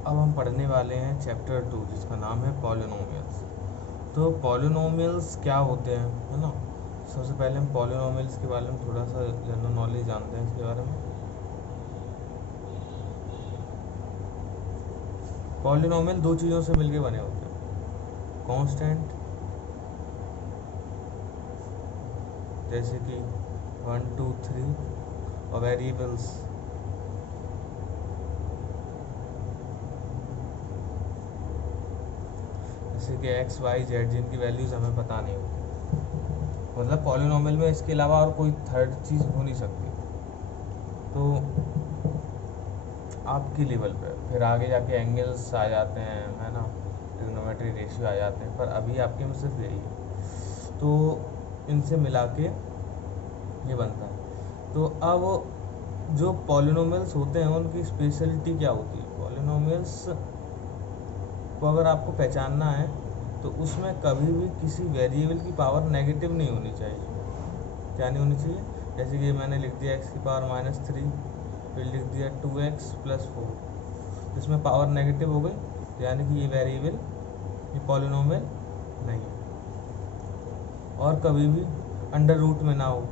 अब हम पढ़ने वाले हैं चैप्टर 2 जिसका नाम है पॉलिनोमियल्स। तो पॉलिनोमियल्स क्या होते हैं, है ना। सबसे पहले हम पॉलिनोमियल्स के बारे में थोड़ा सा जनरल नॉलेज जानते हैं इसके बारे में। पॉलिनोमियल दो चीज़ों से मिलके बने होते हैं, कांस्टेंट जैसे कि 1 2 3 और वेरिएबल्स जैसे कि एक्स वाई जेड जिनकी वैल्यूज़ हमें पता नहीं होती। मतलब पॉलिनोमियल में इसके अलावा और कोई थर्ड चीज़ हो नहीं सकती। तो आपकी लेवल पे फिर आगे जाके एंगल्स आ जाते हैं, है ना, ट्रिग्नोमेट्री रेशियो आ जाते हैं, पर अभी आपके में सिर्फ यही है। तो इनसे मिला के ये बनता है। तो अब जो पॉलिनोमियल्स होते हैं उनकी स्पेशलिटी क्या होती है। पॉलिनोमियल्स को अगर आपको पहचानना है तो उसमें कभी भी किसी वेरिएबल की पावर नेगेटिव नहीं होनी चाहिए। क्या नहीं होनी चाहिए? जैसे कि मैंने लिख दिया x की पावर -3, फिर लिख दिया 2x + 4, इसमें पावर नेगेटिव हो गई, यानी कि ये वेरिएबल, ये पॉलिनोमियल नहीं है। और कभी भी अंडर रूट में ना हो,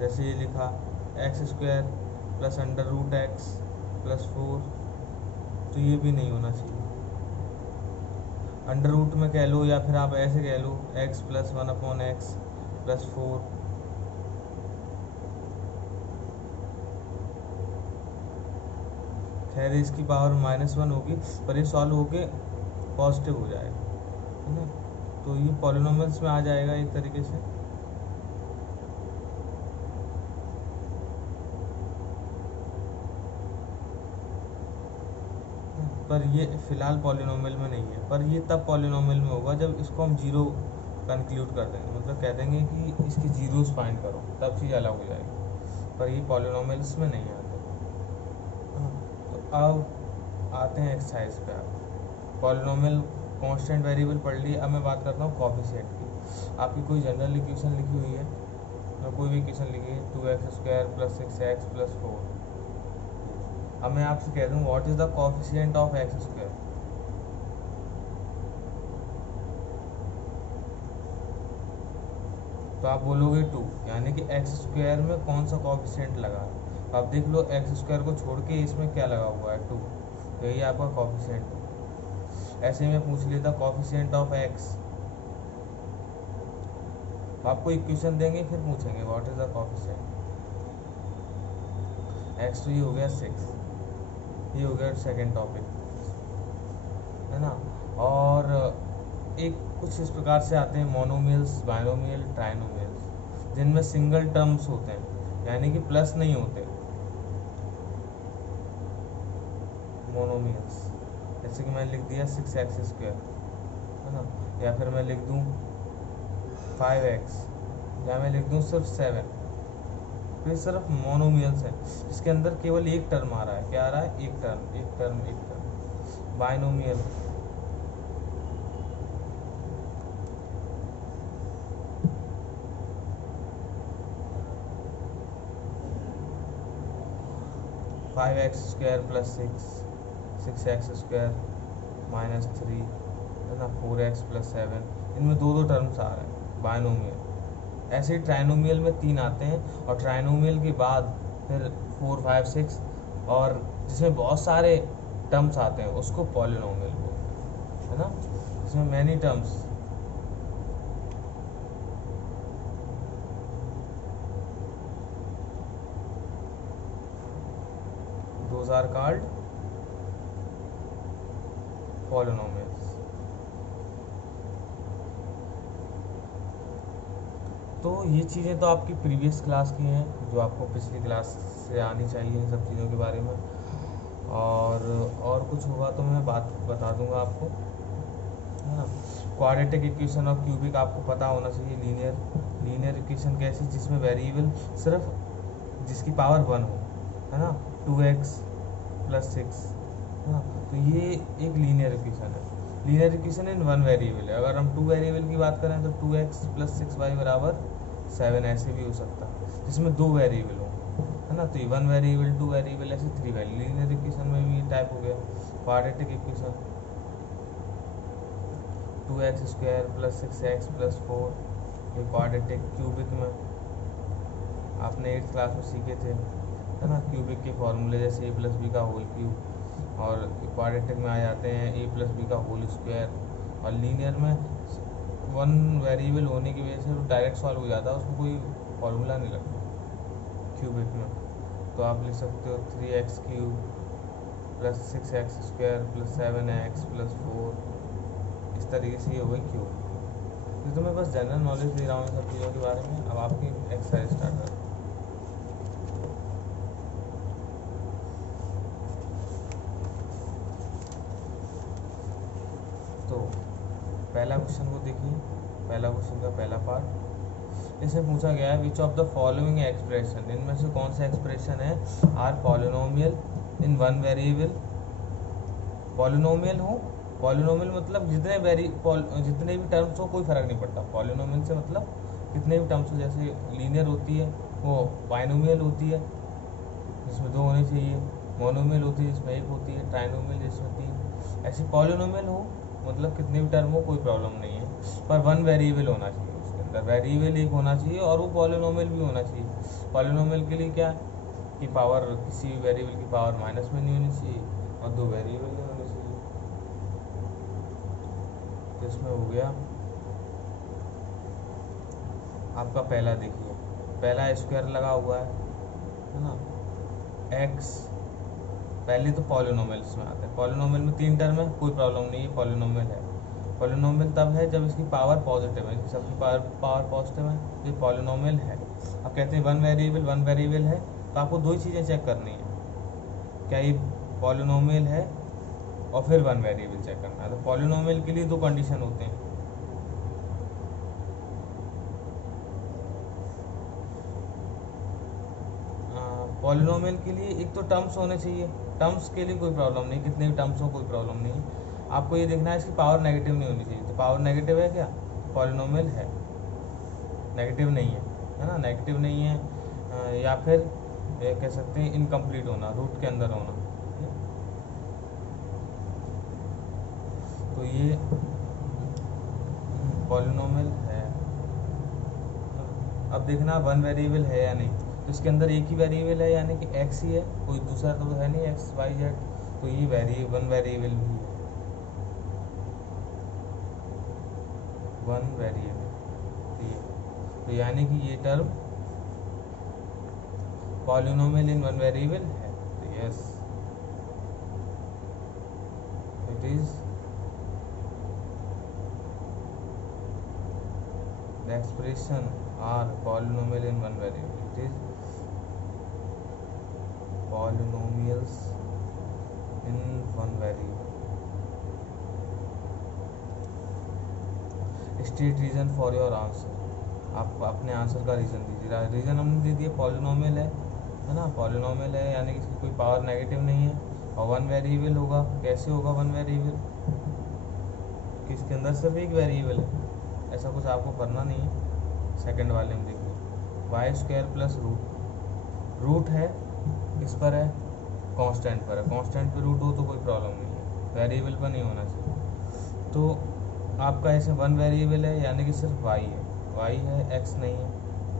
जैसे ये लिखा x² + √x + 4, तो ये भी नहीं होना चाहिए। अंडर रूट में कह लो या फिर आप ऐसे कह लो x + 1/x + 4, खैर इसकी पावर -1 होगी, पर ये सॉल्व होके पॉजिटिव हो जाएगा, है ना। तो ये पॉलिनोमियल्स में आ जाएगा एक तरीके से। पर ये फिलहाल पॉलिनोमियल में नहीं है, पर ये तब पॉलिनोमियल में होगा जब इसको हम जीरो कंक्लूड कर देंगे, मतलब कह देंगे कि इसकी जीरोस फाइंड करो, तब चीज़ अलग हो जाएगी। पर ये पॉलिनोमियल्स में नहीं आते। तो अब आते हैं एक्सरसाइज पे। आप पॉलिनोमियल कांस्टेंट वेरिएबल पढ़ लिए, अब मैं बात करता हूँ कोएफिशिएंट की। आपकी कोई जनरल इक्वेशन लिखी हुई है, तो कोई भी इक्वेशन लिखी है 2x² + 6x + 4। अब मैं आपसे कह दूँ what is the coefficient of x², तो आप बोलोगे 2, यानी कि x² में कौन सा कोएफिशिएंट लगा है। तो आप देख लो x² को छोड़ के इसमें क्या लगा हुआ है, 2, तो यही आपका कोएफिशिएंट है। ऐसे में पूछ लेता कोएफिशिएंट ऑफ x, आपको इक्वेशन देंगे फिर पूछेंगे what is the coefficient x। तो ये हो गया 6, ये हो गया सेकंड टॉपिक, है ना। और एक कुछ इस प्रकार से आते हैं मोनोमियल्स, बाइनोमियल, ट्राइनोमियल्स, जिनमें सिंगल टर्म्स होते हैं, यानी कि प्लस नहीं होते, मोनोमियल्स। जैसे कि मैंने लिख दिया 6x², है ना, या फिर मैं लिख दूँ 5x, या मैं लिख दूँ सिर्फ 7। तो ये सिर्फ मोनोमियल्स हैं, इसके अंदर केवल एक टर्म आ रहा है। क्या आ रहा है? एक टर्म, एक टर्म, एक टर्म। बाइनोमियल, (5x² + 6, 6x² -3, है ना, 4x + 7, इनमें दो दो टर्म्स आ रहे हैं, बाइनोमियल। ऐसे ही ट्राइनोमियल में 3 आते हैं, और ट्राइनोमियल के बाद फिर 4 5 6, और जिसमें बहुत सारे टर्म्स आते हैं उसको पॉलिनोमियल बोलते हैं, है ना, जिसमें many terms. Those are called polynomials. तो ये चीज़ें तो आपकी प्रीवियस क्लास की हैं, जो आपको पिछली क्लास से आनी चाहिए इन सब चीज़ों के बारे में। और कुछ होगा तो मैं बात बता दूंगा आपको, है ना। क्वाड्रेटिक इक्वेशन और क्यूबिक आपको पता होना चाहिए। लीनियर इक्वेशन कैसी, जिसमें वेरिएबल सिर्फ जिसकी पावर 1 हो, है ना, 2x + 6, है ना। तो ये एक लीनियर इक्वेशन है। लीनियर इक्वेशन इन 1 वेरिएबल है। अगर हम 2 वेरिएबल की बात करें तो 2x + 6y = 7, ऐसे भी हो सकता है, जिसमें 2 वेरिएबल हो, है है ना। तो ये 1 वेरिएबल 2 वेरिएबल ऐसे 3 वेरिएबल। लीनियर इक्वेशन में भी टाइप हो गया क्वाड्रेटिक इक्वेशन 2x² + 6x + 4, ये क्वाड्रेटिक। क्यूबिक में आपने 8th क्लास में सीखे थे, है ना, क्यूबिक के फॉर्मूले जैसे a+b का होल क्यूब, और क्वाड्रेटिक में आ जाते हैं a+b का होल स्क्वायर। और लीनियर में 1 वेरिएबल होने की वजह से डायरेक्ट सॉल्व हो जाता है, उसमें कोई फॉर्मूला नहीं लगता क्यूबिक में। तो आप लिख सकते हो 3x³ + 6x² + 7x + 4, इस तरीके से ये हो गई क्यूब। तो मैं बस जनरल नॉलेज दे रहा हूँ सब चीज़ों के बारे में। अब आपकी एक्सरसाइज स्टार्ट करें। तो पहला क्वेश्चन को देखिए, पहला क्वेश्चन का पहला पार्ट, इसमें पूछा गया है which of the following expression, इनमें से कौन सा एक्सप्रेशन है are polynomial in 1 variable. Polynomial हो, पॉलिनोमियल मतलब जितने भी टर्म्स हो कोई फ़र्क नहीं पड़ता। पॉलिनोमियल से मतलब कितने भी टर्म्स हो, जैसे लीनियर होती है वो बाइनोमियल होती है जिसमें 2 होने चाहिए, मोनोमियल होती है जिसमें 1 होती है, ट्राइनोमियल जिसमें 3। ऐसी पॉलिनोमियल हो मतलब कितने भी टर्म हो कोई प्रॉब्लम नहीं है, पर 1 वेरिएबल होना चाहिए, उसके अंदर वेरिएबल 1 होना चाहिए और वो पॉलिनोमियल भी होना चाहिए। पॉलिनोमियल के लिए क्या कि पावर किसी भी वेरिएबल की पावर माइनस में नहीं होनी चाहिए और 2 वेरिएबल नहीं होने चाहिए। तो इसमें हो गया आपका पहला, देखिए पहला स्क्वायर लगा हुआ है ना, x। पहले तो पॉलिनोमियल्स में आता है, पॉलिनोमियल में 3 टर्म है कोई प्रॉब्लम नहीं है, पॉलिनोमियल है। पॉलिनोमियल तब है जब इसकी पावर पॉजिटिव है, सबकी पावर पॉजिटिव है, ये पॉलिनोमियल है। अब कहते हैं 1 वेरिएबल है, तो आपको 2 ही चीज़ें चेक करनी है, क्या ये पॉलिनोमियल है और फिर 1 वेरिएबल चेक करना है। तो पॉलिनोमियल के लिए 2 कंडीशन होते हैं। पॉलिनोमियल के लिए एक तो टर्म्स होने चाहिए, टर्म्स के लिए कोई प्रॉब्लम नहीं, कितने भी टर्म्स हो कोई प्रॉब्लम नहीं। आपको ये देखना है इसकी पावर नेगेटिव नहीं होनी चाहिए। तो पावर नेगेटिव है क्या, पॉलिनोमियल है, नेगेटिव नहीं है ना, नेगेटिव नहीं है। या फिर कह सकते हैं इनकम्प्लीट होना, रूट के अंदर होना। तो ये पॉलिनोमियल है। अब देखना 1 वेरिएबल है या नहीं, तो इसके अंदर एक ही वेरिएबल है यानी कि x ही है, कोई दूसरा तो है नहीं x y z, तो ये 1 वेरिएबल भी है, 1 वेरिएबल। तो यानी कि ये टर्म पॉलिनोमियल इन 1 वेरिएबल है। तो yes, it is the expression are polynomial in 1 variable, it is polynomials in 1 variable। State reason for your answer, आप अपने आंसर का रीजन दीजिए। रीजन हमने दे दिया पॉलिनोमियल है ना, पॉलिनोमियल है यानी कि इसकी कोई पावर नेगेटिव नहीं है और 1 वेरिएबल होगा। कैसे होगा 1 वेरिएबल, कि इसके अंदर सिर्फ एक वेरिएबल है, ऐसा कुछ आपको करना नहीं है। सेकंड वाले में देखिए y² + रूट है किस पर है, कांस्टेंट पर है। कांस्टेंट पे रूट हो तो कोई प्रॉब्लम नहीं है, वेरिएबल पर नहीं होना चाहिए। तो आपका ऐसे 1 वेरिएबल है यानी कि सिर्फ y है, x नहीं है,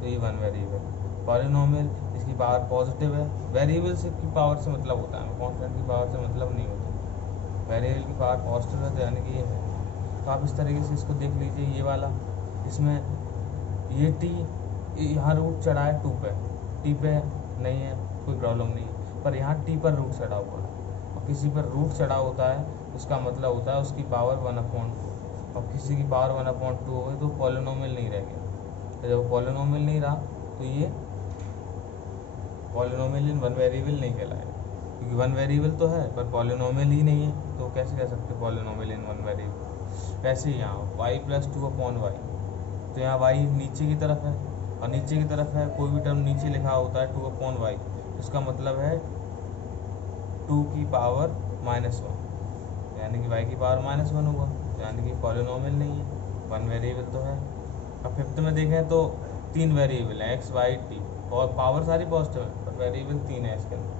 तो ये 1 वेरिएबल। पॉलिनोमियल इसकी पावर पॉजिटिव है, वेरिएबल से की पावर से मतलब होता है, कांस्टेंट की पावर से मतलब नहीं होता। वेरिएबल की पावर पॉजिटिव है तो यानी कि ये है। तो आप इस तरीके से इसको देख लीजिए, ये वाला, इसमें ये t यहाँ रूट चढ़ा है 2 पे, t पे नहीं है कोई प्रॉब्लम नहीं है, पर यहाँ t पर रूट चढ़ा हुआ है। और किसी पर रूट चढ़ा होता है उसका मतलब होता है उसकी पावर 1/2, और किसी की पावर 1/2 हो गई तो पॉलिनोमियल नहीं रह गया। तो जब पॉलिनोमियल नहीं रहा तो ये पॉलिनोमियल इन 1 वेरिएबल नहीं कहलाएगा, क्योंकि 1 वेरिएबल तो है पर पॉलिनोमियल ही नहीं है, तो कैसे कह सकते पॉलिनोमियल इन 1 वेरिएबल। वैसे ही यहाँ y + 2/y, तो यहाँ y नीचे की तरफ है और नीचे की तरफ है, कोई भी टर्म नीचे लिखा होता है 2/y, इसका मतलब है 2 की पावर -1, यानी कि y की पावर -1 होगा, यानी कि पॉलिनोमियल नहीं है, 1 वेरिएबल तो है। अब 5th में देखें तो 3 वेरिएबल है x y t, और पावर सारी पॉजिटिव है पर बट वेरिएबल 3 है इसके अंदर,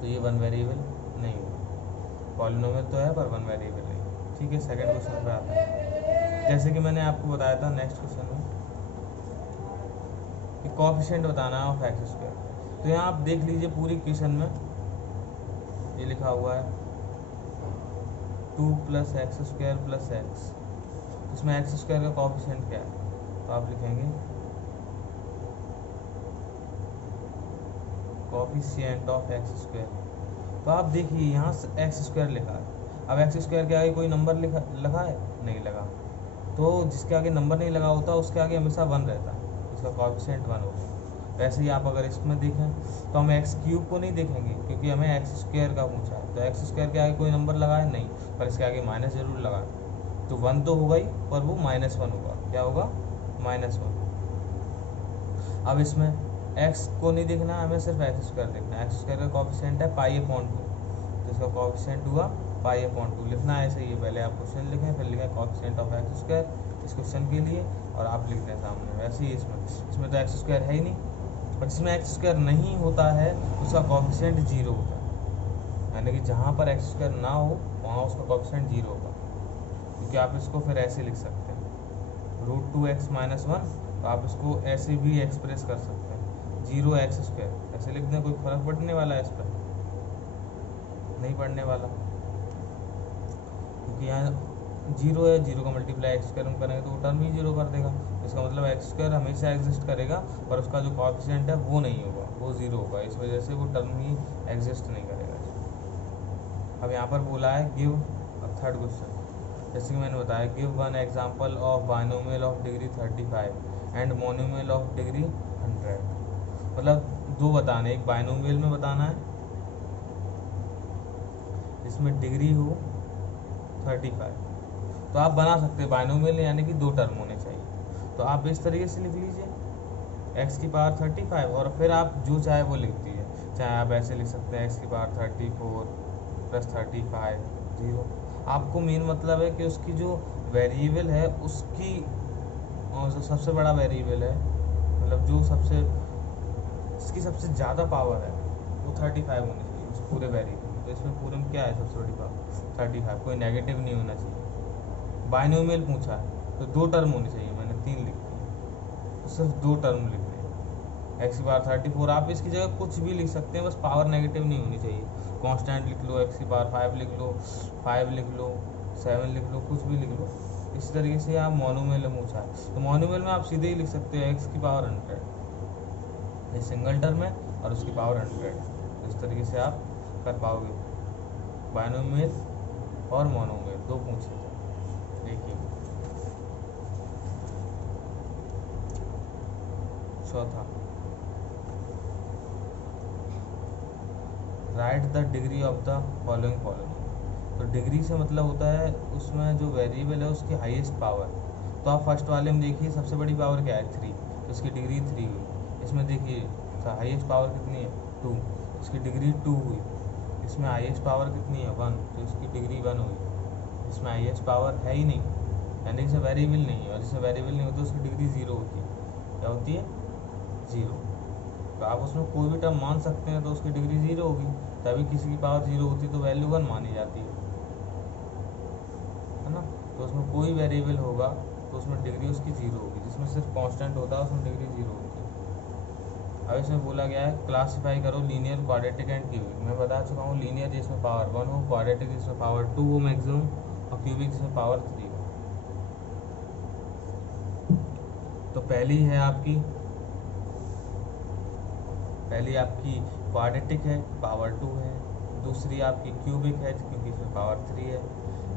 तो ये 1 वेरिएबल नहीं होगा। पॉलिनोमियल तो है पर 1 वेरिएबल नहीं। ठीक है, सेकंड क्वेश्चन पे आता है। जैसे कि मैंने आपको बताया था नेक्स्ट क्वेश्चन में कि कोएफिशिएंट बताना है ऑफ एक्स स्क्वायर। तो यहाँ आप देख लीजिए पूरी क्वेश्चन में ये लिखा हुआ है 2 + x² + x। इसमें एक्स स्क्वायर का कोएफिशिएंट क्या है, तो आप लिखेंगे कोएफिशिएंट ऑफ x²। तो आप देखिए यहाँ x² लिखा है। अब x² के आगे कोई नंबर लगा है, नहीं लगा। तो जिसके आगे नंबर नहीं लगा होता उसके आगे हमेशा 1 रहता है, उसका कोएफिशिएंट 1 होगा। वैसे ही आप अगर इसमें देखें तो हम x³ को नहीं देखेंगे क्योंकि हमें x² का पूछा है। तो x² के आगे कोई नंबर लगा है नहीं, पर इसके आगे माइनस जरूर लगा है। तो 1 तो होगा ही, पर वो -1 होगा। क्या होगा? -1। अब इसमें x को नहीं देखना है, हमें सिर्फ x² देखना है। x² का कोएफिशिएंट है π/2, तो इसका कोएफिशिएंट हुआ π/2। लिखना है ऐसे ही, पहले आप क्वेश्चन लिखें, फिर लिखें कोएफिशिएंट ऑफ x² इस क्वेश्चन के लिए, और आप लिख दें सामने। वैसे ही इसमें तो x² है ही नहीं, बट इसमें x² नहीं होता है उसका कोएफिशिएंट 0 होता है। यानी कि जहाँ पर x² ना हो वहाँ उसका कोएफिशिएंट 0 होगा। क्योंकि आप इसको फिर ऐसे लिख सकते हैं √2x - 1, तो आप इसको ऐसे भी एक्सप्रेस कर सकते हैं 0x²। ऐसे लिख दें, कोई फर्क पड़ने वाला है इस पर? नहीं पड़ने वाला, क्योंकि यहाँ 0 है। 0 का मल्टीप्लाई x² हम करेंगे तो वो टर्म ही 0 कर देगा। इसका मतलब x² हमेशा एग्जिस्ट करेगा, पर उसका जो कोएफिशिएंट है वो नहीं होगा, वो 0 होगा। इस वजह से वो टर्म ही एग्जिस्ट नहीं करेगा। अब यहाँ पर बोला है गिव। अब थर्ड क्वेश्चन, जैसे कि मैंने बताया, give 1 example of binomial of degree 35 and monomial of degree 100। मतलब दो बताने, एक बाइनोमियल में बताना है जिसमें डिग्री हो 35। तो आप बना सकते हैं बाइनोमियल यानी कि 2 टर्म होने चाहिए। तो आप इस तरीके से लिख लीजिए x⁵ और फिर आप जो चाहे वो लिख दीजिए। चाहे आप ऐसे लिख सकते हैं x⁴ + 35 0। आपको मेन मतलब है कि उसकी जो वेरिएबल है उसकी, और जो सबसे बड़ा वेरिएबल है, मतलब जो जिसकी सबसे ज़्यादा पावर है वो 35 होनी चाहिए उस पूरे वेरिएबल में। तो इसमें पूरे में क्या है सबसे बड़ी पावर? 35। कोई नेगेटिव नहीं होना चाहिए। बाइनोमियल पूछा है तो 2 टर्म होनी चाहिए, मैंने 3 लिख दी, तो सिर्फ 2 टर्म लिख दिए। x⁴ आप इसकी जगह कुछ भी लिख सकते हैं, बस पावर नेगेटिव नहीं होनी चाहिए। कांस्टेंट लिख लो, x⁵ लिख लो, 5 लिख लो, 7 लिख लो, कुछ भी लिख लो। इस तरीके से आप मोनोमियल में पूछा है तो मोनोमियल में आप सीधे ही लिख सकते हो x⁴ ये सिंगल टर्म है और उसकी पावर 100 है। तो इस तरीके से आप कर पाओगे। बाइनोमियल और मोनोमियल 2 पूछे थे। देखिए चौथा, right the degree of the following polynomial. तो डिग्री से मतलब होता है उसमें जो वेरिएबल है उसकी हाईएस्ट पावर। तो आप फर्स्ट वाले में देखिए सबसे बड़ी पावर क्या है 3, तो इसकी डिग्री 3 हुई। इसमें देखिए हाईएस्ट पावर कितनी है 2, इसकी डिग्री 2 हुई। इसमें हाईएस्ट पावर कितनी है 1, तो इसकी डिग्री 1 हुई। इसमें हाईएस्ट पावर है ही नहीं, यानी कि वेरिएबल नहीं है, और जिसमें वेरिएबल नहीं होती उसकी डिग्री 0 होती है। क्या होती है? 0। तो आप उसमें कोई भी टर्म मान सकते हैं तो उसकी डिग्री 0 होगी। तभी किसी की पावर 0 होती है तो वैल्यू 1 मानी जाती है ना। तो उसमें कोई वेरिएबल होगा तो उसमें डिग्री उसकी 0 होगी। जिसमें सिर्फ कांस्टेंट होता है उसमें डिग्री 0 होती है। अब इसमें बोला गया है क्लासीफाई करो लीनियर, क्वाड्रेटिक एंड क्यूबिक। मैं बता चुका हूँ लीनियर जिसमें पावर 1 हो, क्वाड्रेटिक जिसमें पावर 2 हो मैक्सिमम, और क्यूबिक जिसमें पावर 3 हो। तो पहली आपकी क्वाड्रेटिक है, पावर 2 है। दूसरी आपकी क्यूबिक है क्योंकि इसमें पावर 3 है।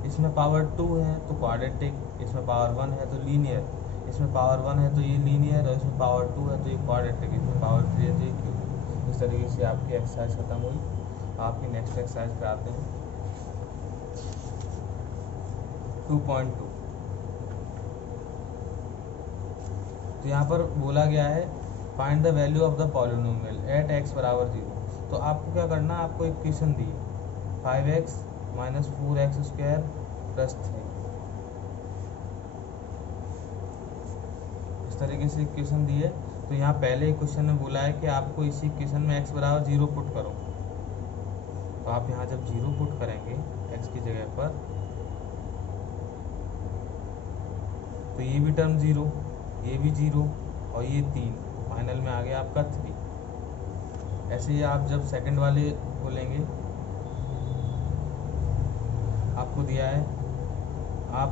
इसमें पावर 2 है तो क्वाड्रेटिक, इसमें पावर 1 है तो लीनियर, इसमें पावर 1 है तो ये लीनियर, और इसमें पावर 2 है तो ये क्वाड्रेटिक, इसमें पावर 3 है तो ये क्यूबिक। इस तरीके से आपकी एक्सरसाइज खत्म हुई। आपकी नेक्स्ट एक्सरसाइज कराते हैं 2.2। तो यहाँ पर बोला गया है find the value of the polynomial at x = 0। तो आपको क्या करना है, आपको एक इक्वेशन दी है 5x - 4x² + 3। इस तरीके से इक्वेशन दी है तो यहाँ पहले ही क्वेश्चन में बोला है कि आपको इसी इक्वेशन में x बराबर 0 पुट करो। तो आप यहाँ जब 0 पुट करेंगे x की जगह पर, तो ये भी टर्म 0, ये भी 0 और ये 3, फाइनल में आ गया आपका 3। ऐसे ही आप जब सेकंड वाले को लेंगे, आपको दिया है, आप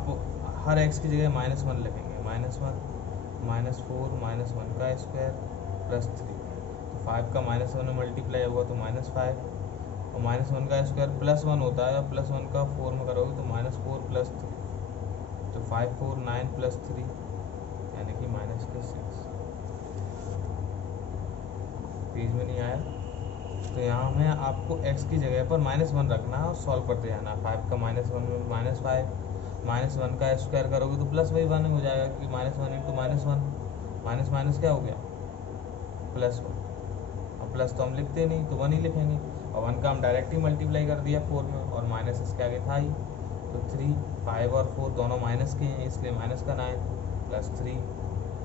हर x की जगह -1 लिखेंगे, -1 -4 -1 का स्क्वायर प्लस 3। तो 5 का -1 में मल्टीप्लाई होगा तो -5, और -1 का स्क्वायर +1 होता है, और +1 का 4 में करोगे तो -4 + 3, तो 5 4 9 + 3 यानी कि -6। पेज में नहीं आया तो यहाँ में आपको x की जगह पर -1 रखना है और सॉल्व करते जाना। 5 का -1 में -5, -1 का स्क्वायर करोगे तो प्लस वही 1 हो जाएगा, कि -1 × -1, माइनस माइनस क्या हो गया +1। अब प्लस तो हम लिखते नहीं तो 1 ही लिखेंगे, और 1 का हम डायरेक्ट ही मल्टीप्लाई कर दिया 4 में, और माइनस इसके आगे था ही, तो 3, 5 और 4 दोनों माइनस के हैं, इसलिए माइनस का 9 + 3,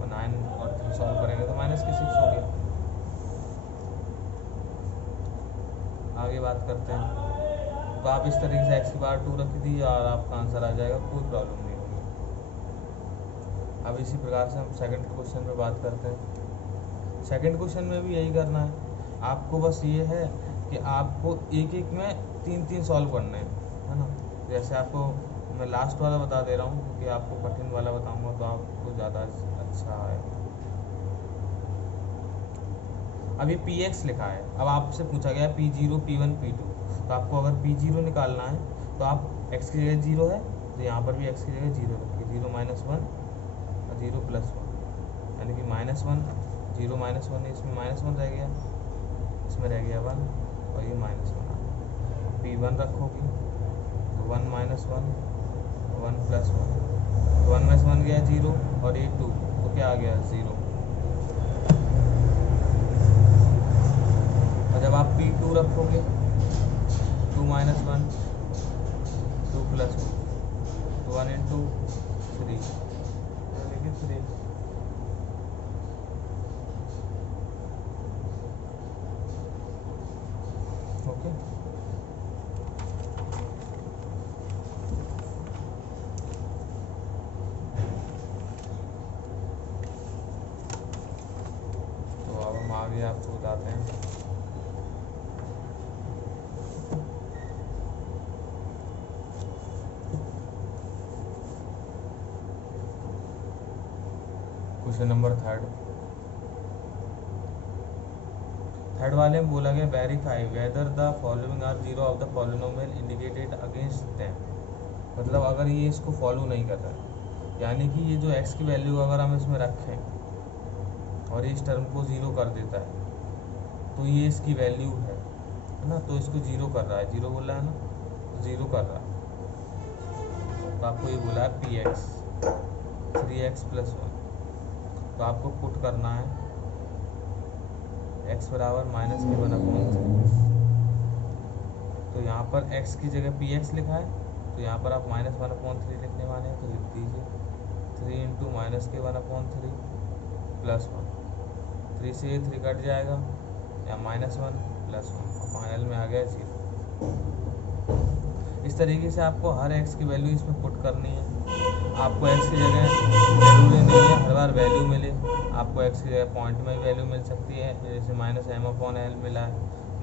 और 9 और 3 सॉल्व करेंगे तो -6 हो गया। आगे बात करते हैं। तो आप इस तरीके से x की पावर 2 रख दीजिए और आपका आंसर आ जाएगा, कोई प्रॉब्लम नहीं होगी। अब इसी प्रकार से हम सेकंड क्वेश्चन पे बात करते हैं। सेकंड क्वेश्चन में भी यही करना है, आपको बस ये है कि आपको एक एक में 3-3 सॉल्व करने हैं, है ना। जैसे आपको मैं लास्ट वाला बता दे रहा हूँ, क्योंकि आपको कठिन वाला बताऊँगा तो आपको ज़्यादा अच्छा है। अब ये px लिखा है, अब आपसे पूछा गया p0 p1 p2, तो आपको अगर p0 निकालना है तो आप x की जगह 0 है तो यहाँ पर भी x की जगह 0 रखिए, 0 - 1 और 0 + 1, यानी कि -1 0 -1, इसमें -1 रह गया, इसमें रह गया 1 और ये -1 आ गया। p1 रखोगे तो 1 - 1 1 + 1, तो 1 में से 1 गया 0 और ये 2, तो क्या आ गया 0। और जब आप p2 रखोगे 2 - 1 2 + 1, तो 1 × 3 यानी कि 3। ओके, तो अब हम आगे आपको बताते हैं। क्वेश्चन नंबर थर्ड वाले में बोला गया verify whether the following are 0 of the polynomial indicated against them. मतलब अगर ये इसको फॉलो नहीं कर रहा है, यानी कि ये जो x की वैल्यू अगर हम इसमें रखें और इस टर्म को 0 कर देता है तो ये इसकी वैल्यू है ना, तो इसको 0 कर रहा है, 0 बोला है ना, तो 0 कर रहा है। तो आपको ये बोला है px 3x + 1, तो आपको पुट करना है x बराबर -k1/3। तो यहाँ पर x की जगह px लिखा है, तो यहाँ पर आप -1/3 लिखने वाले हैं, तो लिख दीजिए 3 × -k1/3 + 1, 3 से 3 कट जाएगा, या -1 + 1, और फाइनल में आ गया 0। इस तरीके से आपको हर x की वैल्यू इसमें पुट करनी है। आपको x की जगह जरूरी नहीं है हर बार वैल्यू मिले, आपको x की जगह पॉइंट में भी वैल्यू मिल सकती है, जैसे -m/l मिला है,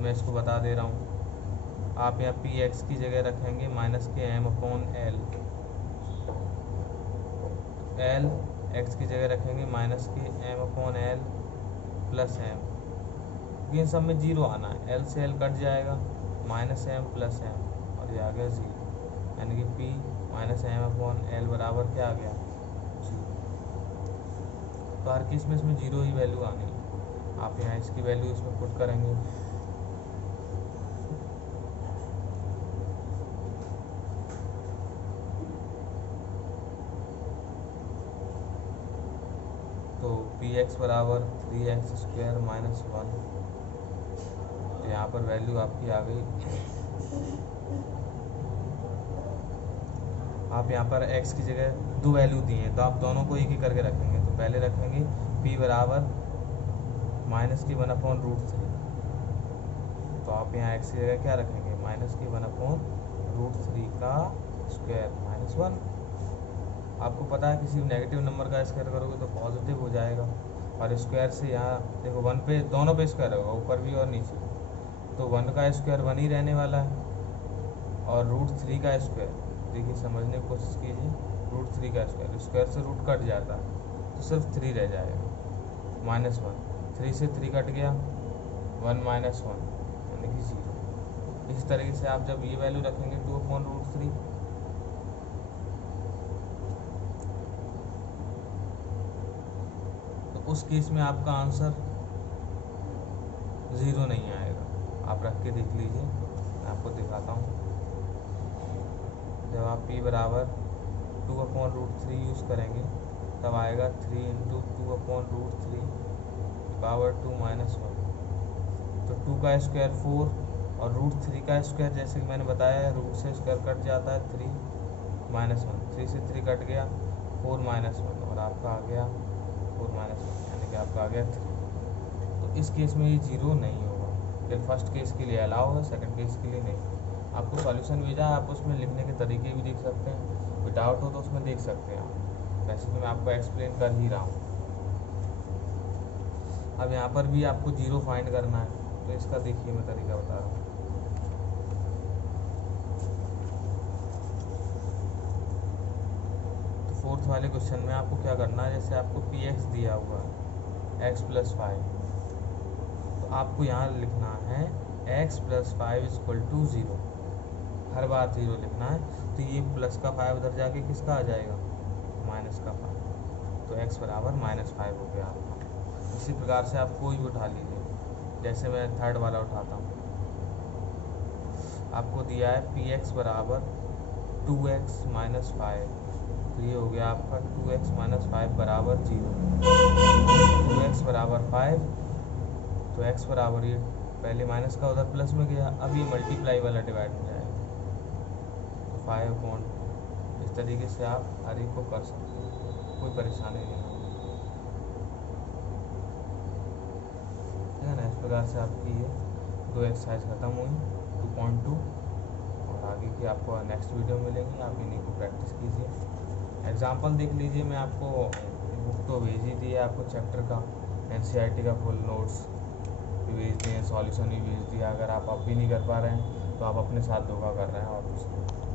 मैं इसको बता दे रहा हूँ। आप यहाँ px की जगह रखेंगे -km/l, l x की जगह रखेंगे -km/l + m, इन सब में 0 आना है, l से l कट जाएगा, -m + m, और ये आ गया 0, यानी कि p -m/l बराबर क्या आ गया 0। तो हर केस में इसमें 0 ही वैल्यू आनी है। आप यहाँ इसकी वैल्यू इसमें पुट करेंगे, तो px बराबर 3x² - 1, तो यहाँ पर वैल्यू आपकी आ गई। आप यहाँ पर x की जगह 2 वैल्यू दी हैं, तो आप दोनों को एक ही करके रखेंगे। तो पहले रखेंगे p बराबर माइनस की 1/√3। तो आप यहाँ एक्स की जगह क्या रखेंगे, माइनस की 1/√3 का स्क्वायर -1। आपको पता है किसी नेगेटिव नंबर का स्क्वायर करोगे तो पॉजिटिव हो जाएगा, और स्क्वायर से यहाँ देखो 1 पे दोनों पे स्क्वायर होगा, ऊपर भी और नीचे, तो 1 का स्क्वायर 1 ही रहने वाला है, और √3 का स्क्वायर, देखिए समझने की कोशिश कीजिए, √3 का स्क्वायर से रूट कट जाता है तो सिर्फ 3 रह जाएगा, -1, 3 से 3 कट गया, 1 - 1 यानी कि 0। इस तरीके से आप जब ये वैल्यू रखेंगे 2/√3, तो उस केस में आपका आंसर 0 नहीं आएगा। आप रख के देख लीजिए, मैं आपको दिखाता हूँ। जब आप p बराबर 2/√3 यूज़ करेंगे तब आएगा 3 × 2/√3 पावर 2 - 1। तो 2 का स्क्वायर 4, और √3 का स्क्वायर जैसे कि मैंने बताया रूट से स्क्वायर कट जाता है 3 - 1, 3 से 3 कट गया 4 - 1, और आपका आ गया 4 - 1, यानी कि आपका आ गया 3। तो इस केस में ये 0 नहीं होगा। फिर फर्स्ट केस के लिए अलाउ है, सेकंड केस के लिए नहीं। आपको सॉल्यूशन भेजा है, आप उसमें लिखने के तरीके भी देख सकते हैं, कोई डाउट हो तो उसमें देख सकते हैं आप। वैसे तो मैं आपको एक्सप्लेन कर ही रहा हूँ। अब यहाँ पर भी आपको 0 फाइंड करना है, तो इसका देखिए मैं तरीका बता रहा हूँ। तो फोर्थ वाले क्वेश्चन में आपको क्या करना है, जैसे आपको px दिया हुआ है x + 5, तो आपको यहाँ लिखना है x + 5 = 0। हर बार 0 लिखना है, तो ये प्लस का 5 उधर जाके किसका आ जाएगा, माइनस का 5, तो x बराबर -5 हो गया आपका। इसी प्रकार से आप कोई भी उठा लीजिए, जैसे मैं थर्ड वाला उठाता हूँ। आपको दिया है px बराबर 2x - 5, तो ये हो गया आपका 2x - 5 बराबर 0। 2x बराबर 5, तो x बराबर ये पहले माइनस का उधर प्लस में गया, अब ये मल्टीप्लाई वाला डिवाइड में जाएगा, तो 5 इस तरीके से आप हर एक को कर सकते हैं, कोई परेशानी नहीं होगी। ठीक है ना, इस प्रकार से आपकी ये 2 एक्सरसाइज ख़त्म हुई 2.2, और आगे की आपको नेक्स्ट वीडियो मिलेंगी, आप इन्हीं को प्रैक्टिस कीजिए। एग्जाम्पल देख लीजिए, मैं आपको बुक तो भेज ही दी है, आपको चैप्टर का NCERT का फुल नोट्स भी भेज दिए, सॉल्यूशन भी भेज दिया। अगर आप अब भी नहीं कर पा रहे हैं तो आप अपने साथ धोखा कर रहे हैं और कुछ नहीं।